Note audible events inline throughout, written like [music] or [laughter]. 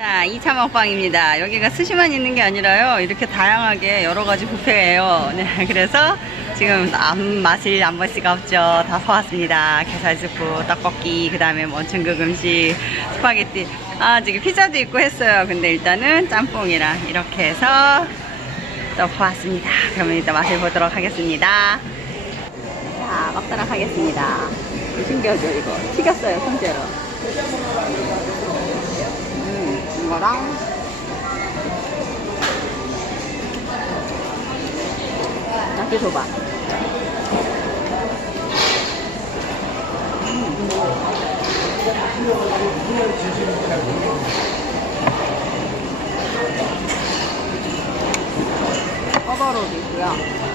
자, 2차 먹방입니다. 여기가 스시만 있는 게 아니라요. 이렇게 다양하게 여러 가지 뷔페예요. 네, [laughs] 그래서 지금 안 마실 안 수가 없죠. 다 사왔습니다. 게살스프, 떡볶이, 그 다음에 뭐 음식, 스파게티. 아, 지금 피자도 있고 했어요. 근데 일단은 짬뽕이랑 이렇게 해서 또 보았습니다. 그러면 이따 맛을 보도록 하겠습니다. 자, 먹도록 하겠습니다. 신기하죠, 이거. 튀겼어요, 통째로. 음, 이거랑 야끼소바. 꺼버로도 있고요.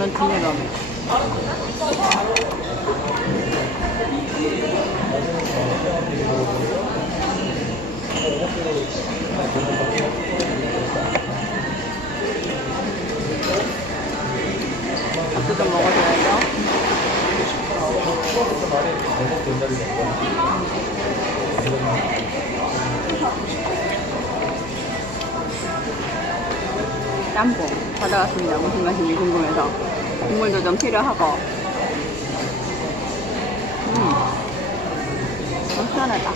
5,000원 주면 오면 밥도 먹어줘야죠 잘못 된다는 거. 짬뽕 받아왔습니다. 무슨 맛인지 궁금해서 국물도 좀 필요하고 음, 좀 시원하다.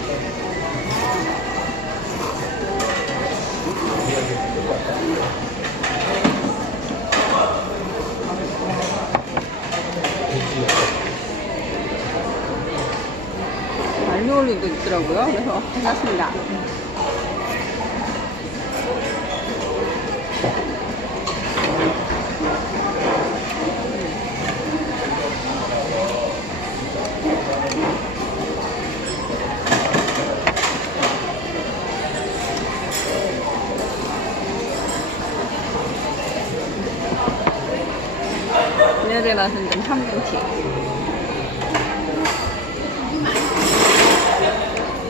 알리올리도 있더라고요. 그래서 샀습니다. 얘네들 맛은 좀 참김치.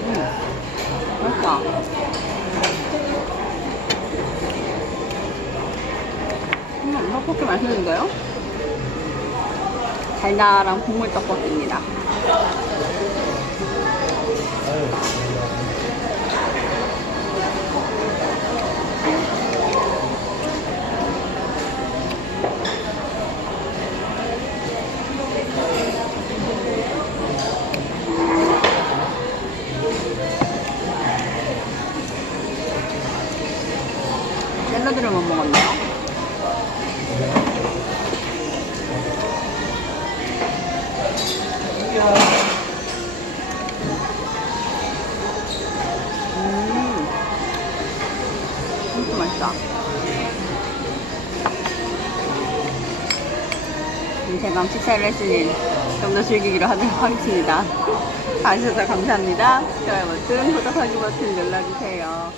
음, 맛있다. 음, 떡볶이 맛있는데요? 달달한 국물 떡볶이입니다. 샐러드를 못 먹었네요. 음, 진짜 맛있다. 제가 식사를 했으니 좀 더 즐기기로 하도록 하겠습니다. 봐주셔서 감사합니다. 좋아요 버튼, 구독하기 버튼 눌러주세요.